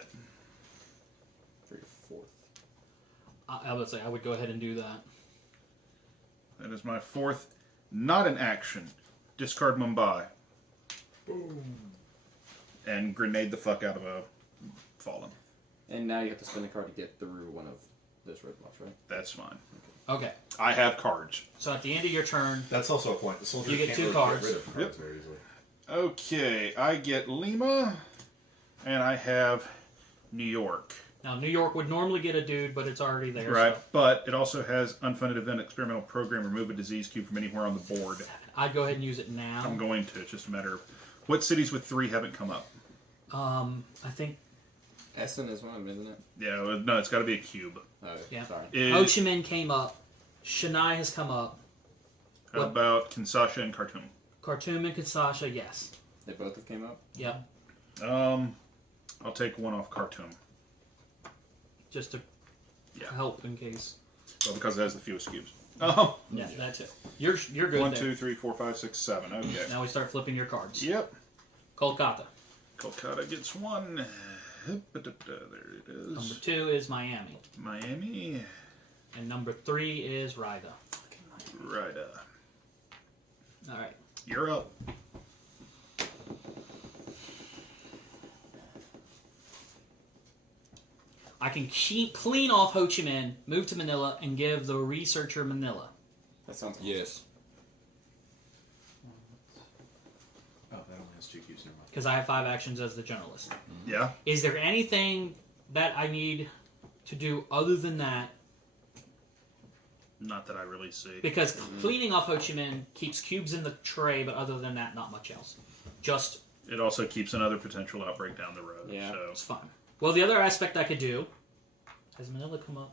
for your 4th. I would say I would go ahead and do that. That is my 4th, not an action. Discard Mumbai. Boom. And grenade the fuck out of a fallen. And now you have to spend a card to get through one of those roadblocks, right? That's fine. Okay, I have cards. so at the end of your turn, That's also a point. The soldier You get can't 2 really cards. get rid of cards very easily. Okay, I get Lima, and I have New York. now New York would normally get a dude, but it's already there. Right, So but it also has unfunded event experimental program, remove a disease cube from anywhere on the board. I'd go ahead and use it now. I'm going to. It's just a matter of what cities with 3 haven't come up. I think Essen is one of them, isn't it? Yeah, well, no, it's got to be a cube. Oh, Yeah. sorry. Ho Chi Minh came up. Chennai has come up. How What? about Kinshasa and Khartoum? Khartoum and Kinshasa, yes. They both have came up? Yep. I'll take 1 off Khartoum. Just to Yeah. help in case. Well, because it has the fewest cubes. Yeah, that's it. You're good 1, there. 2, 3, 4, 5, 6, 7. Okay. Now we start flipping your cards. Yep. Kolkata. Kolkata gets 1. There it Number is. 2 is Miami. Miami. And number 3 is Rida. Right. All right. You're up. I can clean off Ho Chi Minh, move to Manila, and give the researcher Manila. That sounds Yes. Oh, that only has 2 cubes. Never mind. Because I have 5 actions as the generalist. Yeah. Is there anything that I need to do other than that? Not that I really see. Because cleaning off Ho Chi Minh keeps cubes in the tray, but other than that, not much else. Just, It also keeps another potential outbreak down the road. Yeah. So. it's fine. Well, the other aspect I could do... Has Manila come up?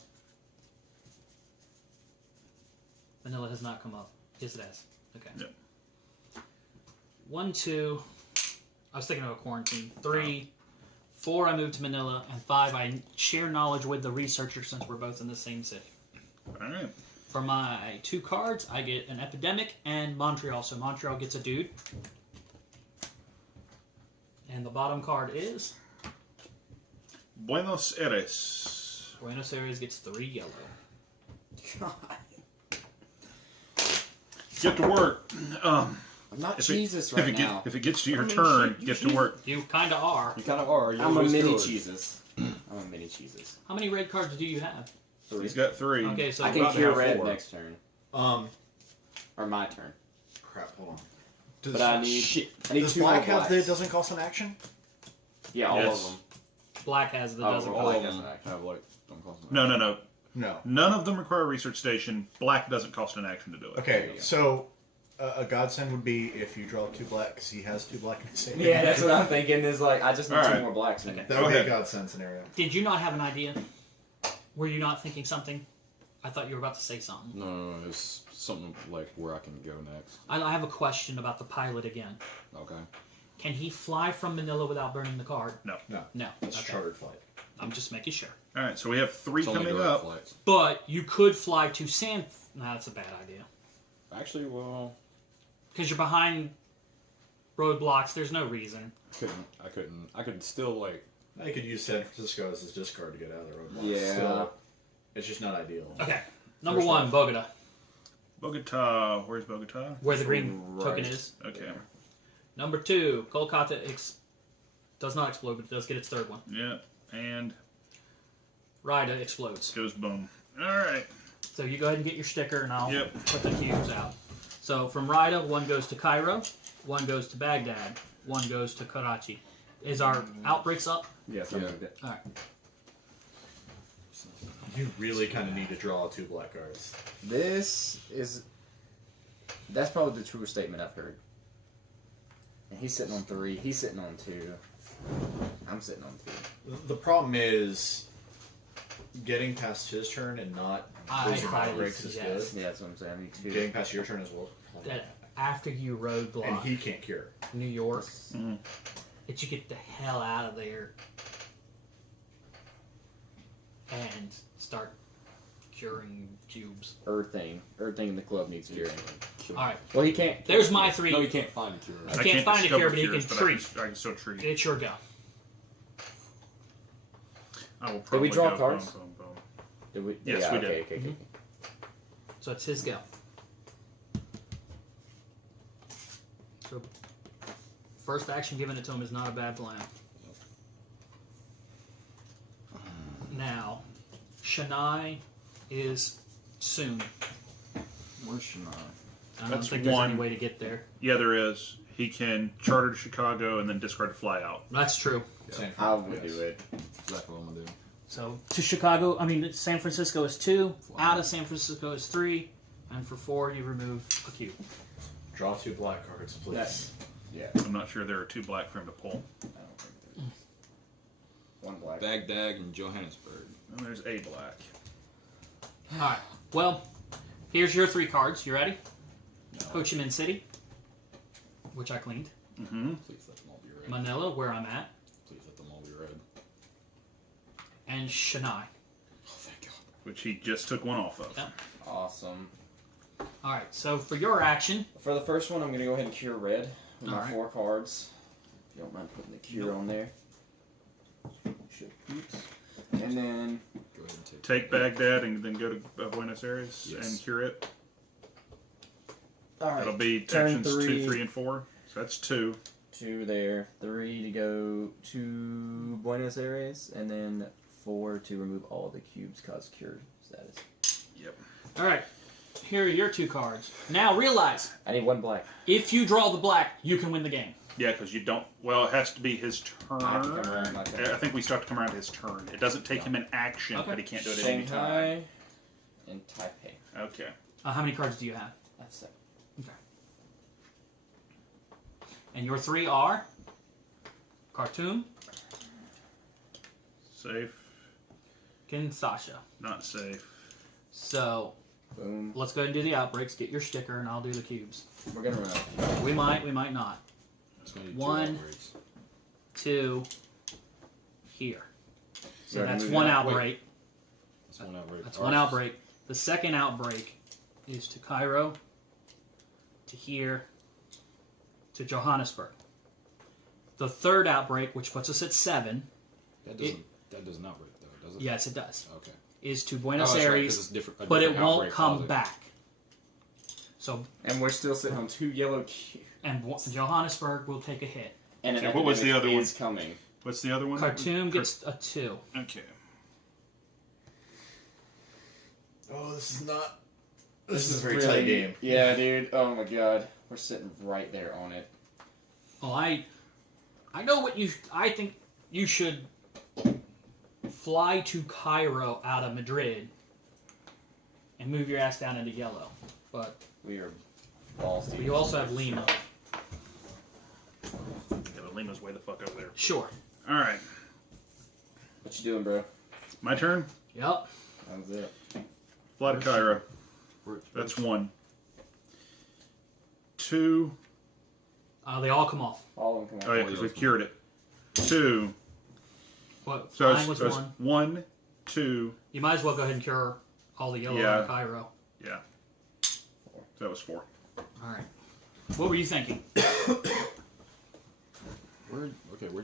Manila has not come up. Yes, it has. Okay. Yep. 1, 2... I was thinking of a quarantine. 3, 4, I moved to Manila. And 5, I share knowledge with the researcher since we're both in the same city. All right. For my 2 cards, I get an Epidemic and Montreal. So Montreal gets a dude. And the bottom card is... Buenos Aires. Buenos Aires gets 3 yellow. God. Get to work. I'm not Jesus right now. If it gets to your turn, get to work. You kind of are. You kind of are. You I'm a always mini could. Jesus. I'm a mini Jesus. How many red cards do you have? He's got 3. Okay, so I can about to cure have red 4. next turn. Or my turn. Crap, hold on. But I need Does 2 more black have the blacks. doesn't cost an action? Yeah, all Yes. of them. Black has the Oh, dozen. well, All Black of has them an action. have like don't cost them. No. No. None of them require a research station. Black doesn't cost an action to do it. Okay, so a godsend would be if you draw 2 black because he has 2 black in his hand. Yeah, that's what I'm thinking. Is like I just need 2 Alright. more blacks. Okay. That would Go be a ahead. godsend scenario. Did you not have an idea? Were you not thinking something? I thought you were about to say something. No, it's something like where I can go next. I have a question about the pilot again. Okay. Can he fly from Manila without burning the card? No, No. it's Okay. chartered flight. I'm just making sure. All right, so we have 3 It's only coming direct up. flights. But you could fly to San... No, that's a bad idea. Actually, well, Because you're behind roadblocks. There's no reason. I could still like. Now you could use San Francisco as his discard to get out of the roadblock. Yeah. Still, it's just not ideal. Okay. Number First 1, one. Bogota. Bogota. Where's Bogota? Where the green Right. token is. Okay. Number 2, Kolkata does not explode, but it does get its 3rd one. Yeah, and Rida explodes. goes boom. All right. So you go ahead and get your sticker, and I'll Yep. put the cubes out. So from Rida, 1 goes to Cairo, 1 goes to Baghdad, 1 goes to Karachi. Is our outbreaks up? Yes, Yeah. All right. You really kind of need to draw 2 black cards. That's probably the truest statement I've heard. And he's sitting on 3. He's sitting on 2. I'm sitting on 3. The problem is getting past his turn and not I losing highly outbreaks is good. suggest Yeah, that's what I'm saying. I need 2. Getting past your turn as well. that after you roadblock And he can't cure. New York, Mhm. that you get the hell out of there and start curing cubes. Everything in the club needs curing. All right. Well, he can't. There's my 3. No, you can't find a cure. I can't find a discover cure, but he cures, can I treat. I can still treat. It's your go. I will Did probably we draw go cards? boom, boom, boom. Did we? Yes, yeah, we okay, did. Okay, okay. So it's his go. So first action given it to him is not a bad plan. Now, Shania is soon. Where's Shania? I don't That's think there's one. any way to get there. Yeah, there is. He can charter to Chicago and then discard to fly out. That's true. Same I for- would yes. do it. Exactly what I'm gonna do. So to Chicago, San Francisco is 2. Out of San Francisco is 3. And for 4, you remove a cube. Draw 2 black cards, please. That's- Yeah, I'm not sure there are 2 black for him to pull. I don't think there is. 1 black. Baghdad and Johannesburg. And there's a black. All right. Well, here's your 3 cards. You ready? No. Ho Chi Minh City, which I cleaned. Mm-hmm. Please let them all be red. Manila, where I'm at. Please let them all be red. And Chennai. Oh, thank God. Which he just took 1 off of. Yeah. Awesome. All right. So for your action, For the first one, I'm going to go ahead and cure red with my Alright. 4 cards. If you don't mind putting the cure on there. Should oops. And then Go ahead and take. Take Baghdad and then go to Buenos Aires Yes. and cure it. all right, That'll be turn actions 2, 3. 3, and 4. So that's 2. 2 there, 3 to go to Buenos Aires, and then 4 to remove all the cubes cause cure status. all right. Here are your 2 cards. Now realize, I need 1 black. if you draw the black, you can win the game. Yeah, because you don't. Well, it has to be his turn. I have to come around my turn. I think we still have to come around his turn. It doesn't take him an action, Okay. but he can't do it at any time. Shanghai and Taipei. Okay. How many cards do you have? I have 7. And your 3 are Khartoum, Safe. Kinshasa. Not safe. So Boom. let's go ahead and do the outbreaks. Get your sticker, and I'll do the cubes. We're gonna run out. We might not. It's gonna be 2 1. outbreaks. 2, here. So Right, that's move one that. outbreak. That's one outbreak. That's one outbreak. The second outbreak is to Cairo, to here, to Johannesburg. The third outbreak, which puts us at 7, That doesn't outbreak though, does it? yes, it does, Okay. is to Oh, Buenos that's right, 'cause Aires, it's different, but it won't come outbreak. back. So, And we're still sitting on 2 yellow cubes. and Johannesburg will take a hit. And an Okay, what was the epidemic other one? is coming. What's the other one? Khartoum gets a 2. Okay. Oh, this is not. This is a very really- tight game. Yeah, dude. Oh my god. We're sitting right there on it. Well, I know what you. I think you should fly to Cairo out of Madrid and move your ass down into yellow. But We are balls deep. you also have Lima. Yeah, but Lima's way the fuck over there. Sure. All right. What you doing, bro? My turn. Yep. That was it. Fly to Cairo. That's 1. 2. They all come off. All of them Oh come yeah, out. because we've cured it. 2. But So mine was it's 1. 1, 2. You might as well go ahead and cure all the yellow Yeah. in Cairo. Yeah. That was 4. All right. What were you thinking? Where'd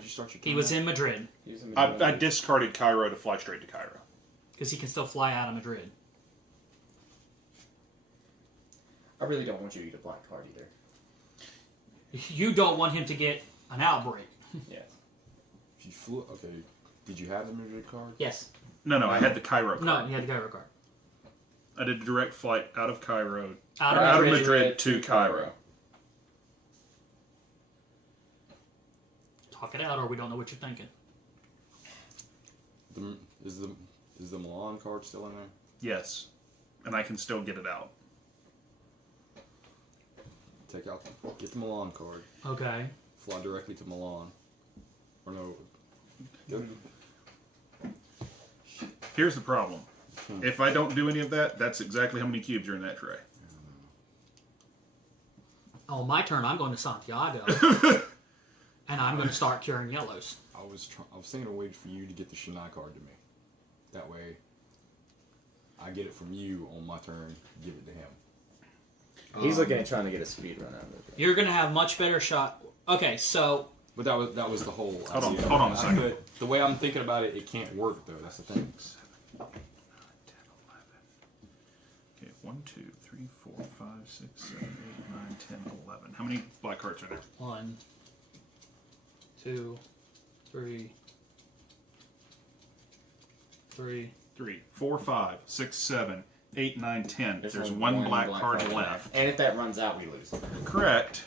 you start your He turn was at? in Madrid Using I discarded Cairo to fly straight to Cairo. because he can still fly out of Madrid. I really don't want you to eat a black card either. You don't want him to get an outbreak. Yeah. If you flew, okay. Did you have the Madrid card? Yes. No, I had the Cairo card. No, he had the Cairo card. I did a direct flight out of Cairo, Out or of out of Madrid. Madrid to Cairo. Talk it out, or we don't know what you're thinking. Is the Milan card still in there? Yes, and I can still get it out. Get the Milan card. Okay. Fly directly to Milan. Or no. Go, Here's the problem. If I don't do any of that, that's exactly how many cubes are in that tray. On my turn, I'm going to Santiago, and I'm going to start curing yellows. I was thinking of waiting for you to get the Shanai card to me. That way, I get it from you on my turn. Give it to him. He's looking at trying to get a speed run out of it. You're going to have much better shot. Okay, so But that was the whole. Hold idea. on a second. But the way I'm thinking about it, it can't work though. That's the thing. 7, 8, 9, 10, 11. Okay, 1, 2, 3, 4, 5, 6, 7, 8, 9, 10, 11. How many black cards are there? 1, 2, 3, 3. 3, 4, 5, 6, 7, 8, 9, 10. There's only one black card left. And if that runs out, we lose. Correct.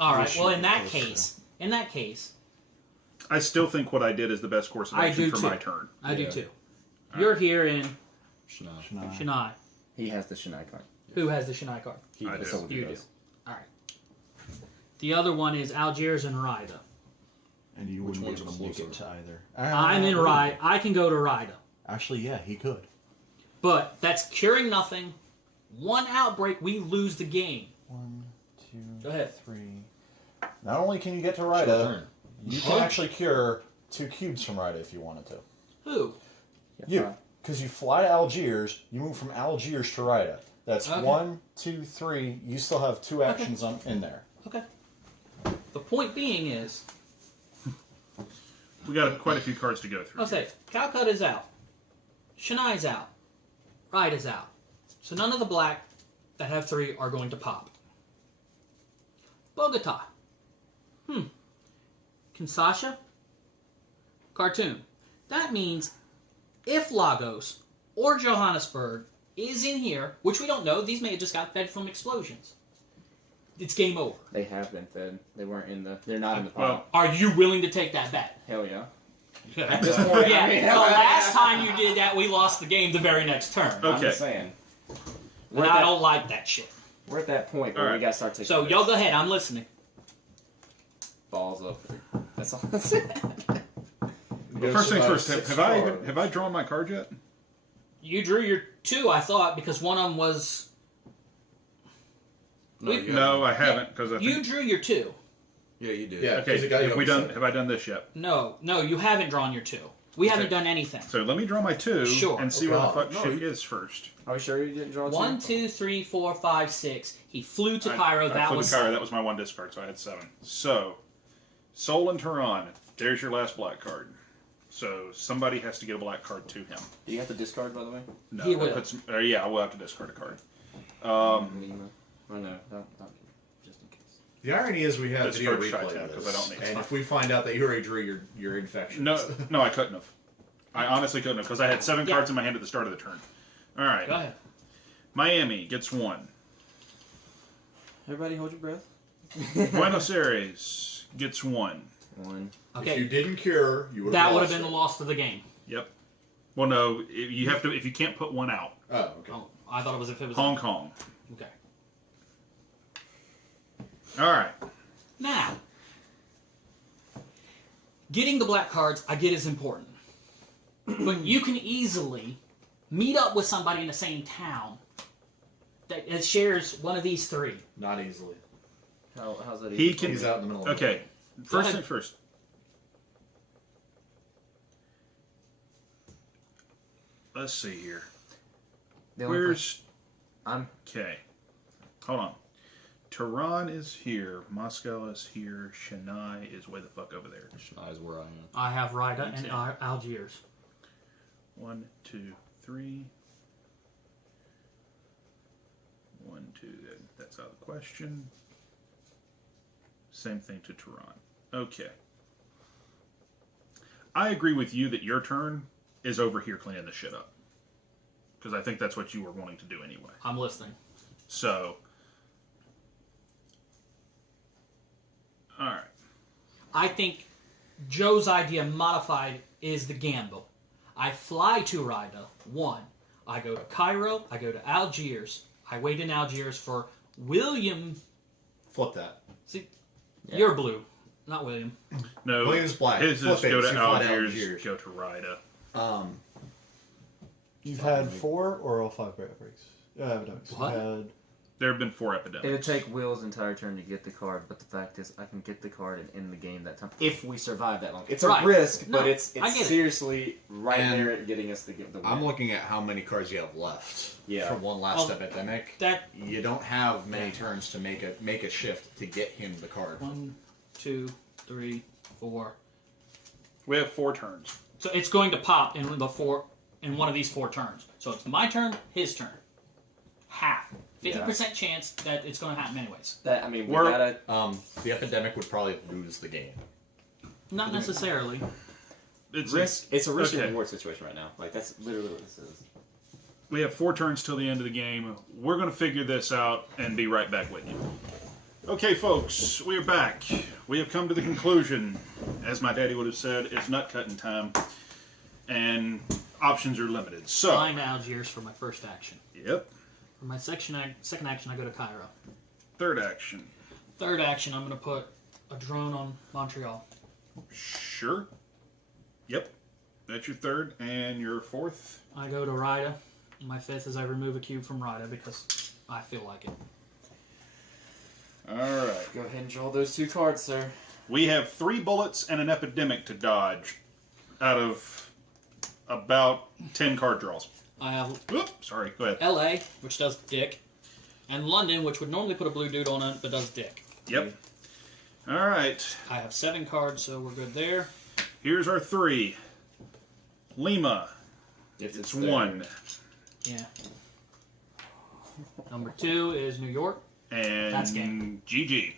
All right. Yes, Well, you in can that case, I still think what I did is the best course of I action do for too. my turn. I do Yeah. too. You're here in Shanai. Shanai. He has the Shanai card. Who has the Shanai card? He I does. do. Soldier You does. do. All right. The other one is Algiers and Rida. And you Which wouldn't be one's able to make closer? it to either. I'm in Rida. I can go to Rida. Actually, yeah, he could. But that's curing nothing. One outbreak, we lose the game. 1, 2, Go ahead. 3. Not only can you get to Sure Rida, turn. you can actually cure 2 cubes from Rida if you wanted to. Who? You. Because you fly to Algiers, you move from Algiers to Rida. That's Okay. 1, 2, 3. You still have 2 actions in there. Okay. The point being is, We got quite a few cards to go through. I'll say, Calcutta's out. Shanai's out. Rida's out. So none of the black that have 3 are going to pop. Bogota. Kinshasa. Khartoum. That means if Lagos or Johannesburg is in here, which we don't know, these may have just got fed from explosions. It's game over. They have been fed. They weren't in the. They're not in the Well, pot. Are you willing to take that bet? Hell yeah. At this point, yeah. I mean, Well, last time you did that, we lost the game the very next turn. Okay. I'm just saying. And We're at I that, don't like that shit. we're at that point where All we right. gotta start taking. So bets. y'all go ahead. I'm listening. balls up. That's all. That's it. Well, first things first. Have I drawn my card yet? You drew your 2, I thought, because one of them was. No, We- you No, I haven't because I You think drew your 2. Yeah, you did. Yeah. Okay, There's a guy have who we owns done? seven. Have I done this yet? No, you haven't drawn your 2. We haven't done anything. So let me draw my 2 Sure. and see Oh, what the God. fuck shit is first. Are we sure you didn't draw 2? 1, 2, 3, 4, 5, 6. He flew to I Cairo. That flipped was Cairo. That was my 1 discard, so I had 7. So, Sol and Tehran. There's your last black card. So somebody has to get a black card to him. Do you have to discard, by the way? No, He that will. puts- yeah, I will have to discard a card. Lima. Oh, no. Just in case. The irony is we have Let's video start replay Chi-Town, of 'cause this, I don't need and to. if we find out that you're a drew, you're infectious. No, I couldn't have. I honestly couldn't have because I had 7 Yeah. cards in my hand at the start of the turn. All right, Go ahead. Miami gets 1. Everybody hold your breath. Buenos Aires gets 1. 1. If you Okay, didn't cure, you would. that would have been the loss of the game. Yep. Well, no, you have to if you can't put 1 out. Oh, okay. Oh, I thought it was if it was. Hong Kong. Okay. All right. Now, getting the black cards, I get is important. But you can easily meet up with somebody in the same town that shares one of these 3. Not easily. How's that He easy? can. He's out in the middle. Of Okay. Go First ahead. thing first. Let's see here. The only Where's I'm okay? Hold on. Tehran is here. Moscow is here. Chennai is way the fuck over there. Chennai is where I am. I have Rida and Okay. Algiers. 1, 2, 3. 1, 2. That's out of the question. Same thing to Tehran. Okay. I agree with you that your turn is over here cleaning the shit up. Because I think that's what you were wanting to do anyway. I'm listening. So. Alright. I think Joe's idea modified is the gamble. I fly to Rida, 1. I go to Cairo. I go to Algiers. I wait in Algiers for William. Flip that. See, you're blue, not William. No. William's black. His is Flip it, go so to you fly to Algiers, Algiers. go to Rida. You've had 4 or all 5 breaks? Epidemics. What? You had There have been 4 It would epidemics. take Will's entire turn to get the card, but the fact is, I can get the card and end the game that time. If we survive that long. It's Right. a risk, No, but it's I get it. seriously right And there at getting us the win. I'm looking at how many cards you have left. Yeah. From one last Oh, epidemic. That You don't have many turns to make a shift to get him the card. 1, 2, 3, 4. We have 4 turns. So it's going to pop in one of these 4 turns. So it's my turn, his turn. Half. 50% chance that it's going to happen anyways. That, I mean, we We're- gotta. The epidemic would probably lose the game. Not necessarily. It's Risk. It's a risk okay. and reward situation right now. Like, that's literally what this is. We have 4 turns till the end of the game. We're going to figure this out and be right back with you. Okay, folks, we are back. We have come to the conclusion, as my daddy would have said, it's nut cutting time, and options are limited. So, Flying to Algiers for my first action. yep. For my second action, I go to Cairo. Third action, Third action, I'm going to put a drone on Montreal. sure. Yep. That's your third, and your fourth. I go to Rida. My fifth is I remove a cube from Rida because I feel like it. All right. Go ahead and draw those 2 cards, sir. We have 3 bullets and an epidemic to dodge out of about 10 card draws. I have Oop, sorry, go ahead. LA, which does dick, and London, which would normally put a blue dude on it, but does dick. Yep. All right. I have 7 cards, so we're good there. Here's our 3. Lima. If It's there. 1. Yeah. Number 2 is New York. And That's game. GG.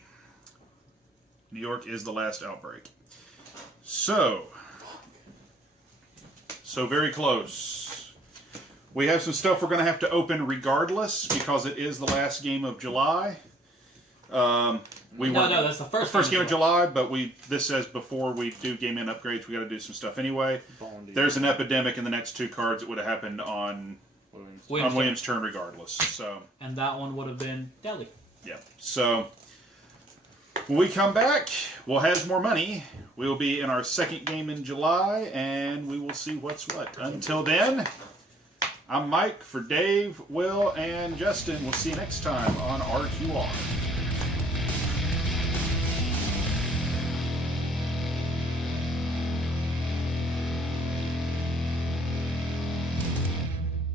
New York is the last outbreak. So very close. We have some stuff we're going to have to open regardless because it is the last game of July. No, that's the first game of July, but this says before we do game in upgrades, we got to do some stuff anyway. There's an epidemic in the next 2 cards. It would have happened on Williams' turn regardless. So. And that one would have been Delhi. Yeah. So when we come back, we'll have more money. We'll be in our second game in July, and we will see what's what. Until then, I'm Mike for Dave, Will, and Justin. We'll see you next time on RQR.